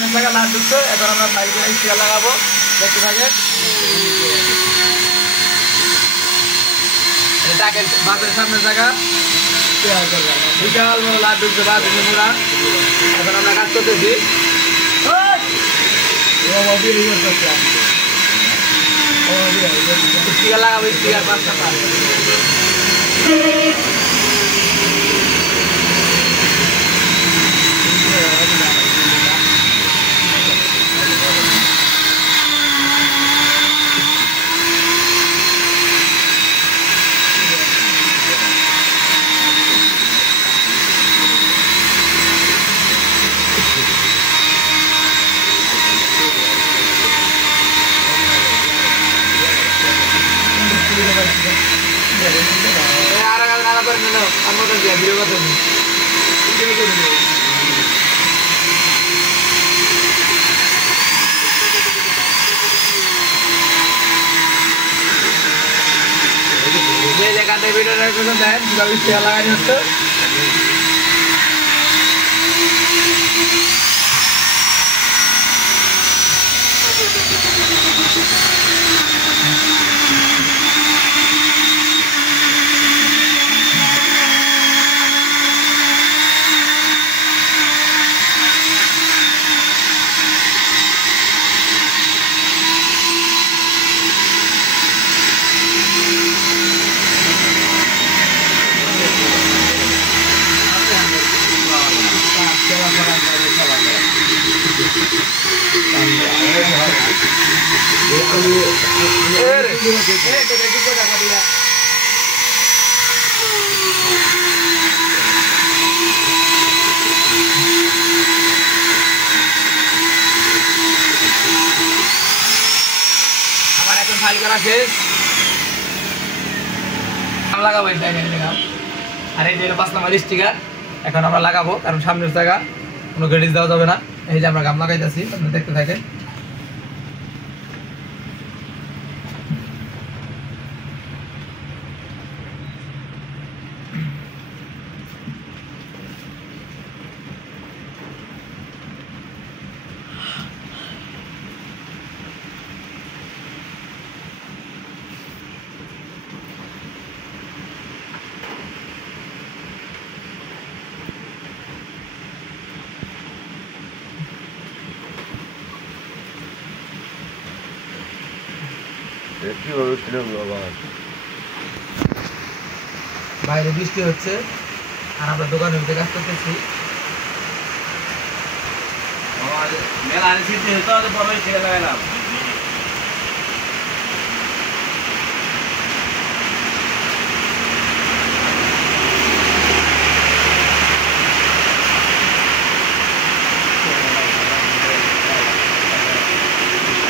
জায়গা লাভ ঢুকছে, এখন আমরা বাইরে স্টিকার লাগাবো, দেখতে থাকেন। টাকের বাসের সামনের জায়গা বিশাল বড় লাভ ঢুকছে বাস মুড়া। এখন আমরা কাজ করতেছি, স্টিকার লাগাবো, স্টিকার পাঁচটা পাঁচ। লাগানি হচ্ছে ফাইল করা শেষ। লাগাবো আর এই যে 5 নম্বর স্টিকার এখন আমরা লাগাবো, কারণ সামনের জায়গা কোনো গেডিজ দেওয়া যাবে না। এই যে আমরা গাম লাগাইতেছি, আপনারা দেখতে থাকেন। বাইরে বৃষ্টি হচ্ছে আর আমরা দোকানের ভিতরে কাজ করতেছি।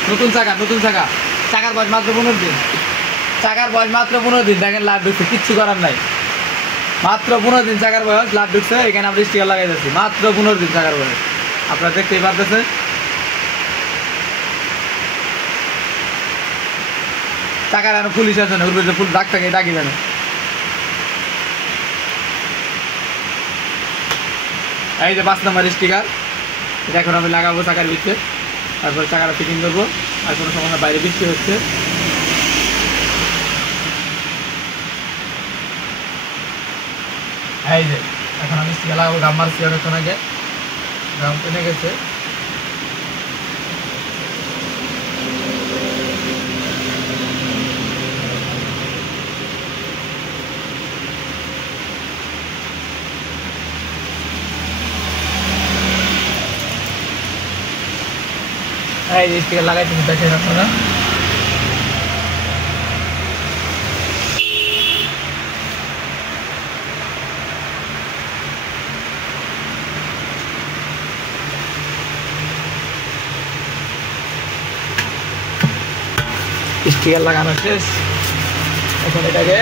নতুন চাকা চাকার বয়স মাত্র 15 দিন, চাকার বয়স মাত্র 15 দিন। দেখেন লাভ ঢুকছে, কিচ্ছু করার নাই, মাত্র 15 দিন চাকার বয়স, লাভ ঢুকছে। এখানে আমরা স্টিকার লাগাই যাচ্ছি, মাত্র 15 দিন চাকার বয়স, আপনারা দেখতেই পারতেছেন। চাকার আর পুলিশ আছে না, উঠবে ফুল ডাক থাকে ডাকি জানে। এই যে 5 নম্বর স্টিকার, এটা এখন আমি লাগাবো চাকার ভিতরে, তারপরে চাকাটা ফিটিং করবো। আর কোনো সমস্যা, বাইরে বৃষ্টি হচ্ছে। এই যে এখন আমি স্টিকার লাগাবো, গাম মারছি অনেকক্ষণ আগে, গাম টেনে গেছে। এই যে স্টিকার লাগাইতে দেখেন আপনারা। স্টিকার লাগানো শেষ, এখন এটাকে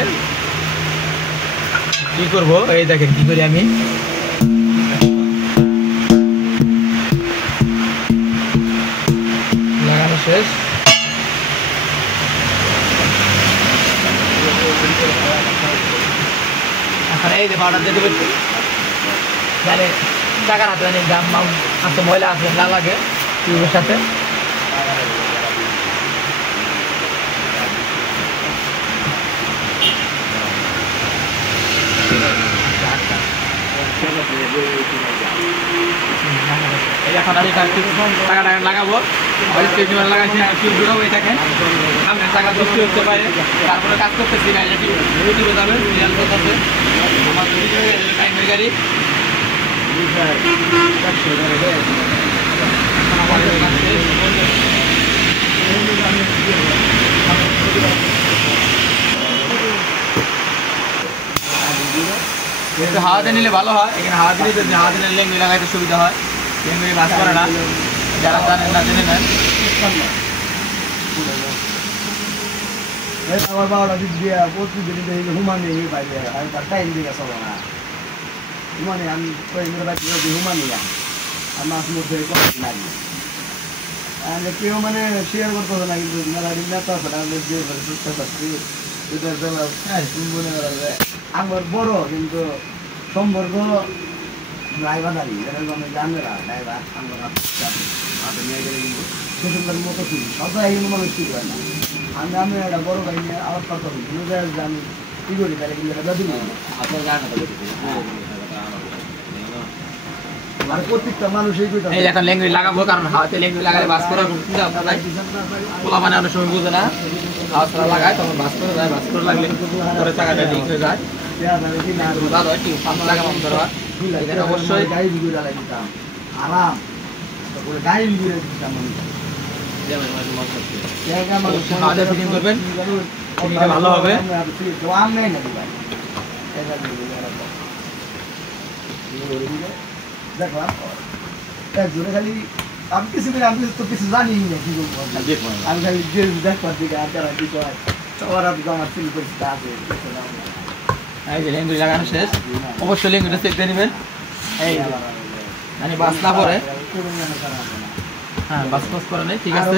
কি করবো, এই দেখেন কি করি আমি। লাগানো শেষ, এখন এই যে পাউডার দিয়ে দেবে, জানে টাকার হাতে গাম আচ্ছা ময়লা আসবে না লাগে টিউবের সাথে। এই এখন আমি টাকা লাগাবো, লাগাইছি টিউব ঢুকাবো এটাকে, সামনে টাকা বৃষ্টি হতে পারে, তারপরে কাজ করতেছি না, ইউটিউবে যাবে সিরিয়াল করতেছে আমার টাইম গাড়ি। একটু হাওয়া দিয়ে নিলে ভালো হয়, এখানে হাওয়া দিলে যদি হাওয়া দিলে লেঙ্গুই লাগাইতে সুবিধা হয়, লেঙ্গুই বাস করে না, যারা জানেন না জেনে নেন। আমার বাবাটা দিক দিয়ে প্রতিদিন হুমানি বাইরে টাইম দিয়ে গেছে না হুমানি আমি হুমানি আর মাছ মধ্যে লাগে কেউ মানে শেয়ার করতেছে না, কিন্তু মেলা নেতা আছে না সুস্থ থাকছি আমার বড় কিন্তু সম্পর্ক ড্রাইভারি জানেরা ড্রাইভার আমার নিয়ে গেলে কিন্তু সুন্দর মতো ছিল সবাই কিন্তু মানুষ ঠিক হয় না। আমি একটা বড় ভাই নিয়ে আবার কথা বলি আমি কি করি তাহলে কিন্তু এটা দিন আর প্রত্যেকটা মানুষই এই এখন লেঙ্গুই লাগাবো, কারণ হাওয়াতে লেঙ্গুই লাগালে বাস করার পোলা মানে অনেক সময় বুঝে না, হাওয়া ছাড়া লাগায় তখন বাস করে যায়, বাস করে লাগলে পরে চাকাটা ঠিক হয়ে যায়। অবশ্যই গাড়ি ঘুরে দিতাম আরাম গাড়ি ঘুরে দিতাম ফিটিং করবেন, ভালো হবে। দেখলাম একজনে খালি আমি কিছু আমি তো কিছু জানি না কি বলবো, আমি খালি দেখবার দিকে কি কয় ওরা আমার ফিল করছি তা আছে। এই যে লেঙ্গুই লাগানো শেষ, অবশ্যই লেঙ্গুইটা চেক দিয়ে নেবেন। এই মানে বাস না পরে, হ্যাঁ বাস করে নেই, ঠিক আছে।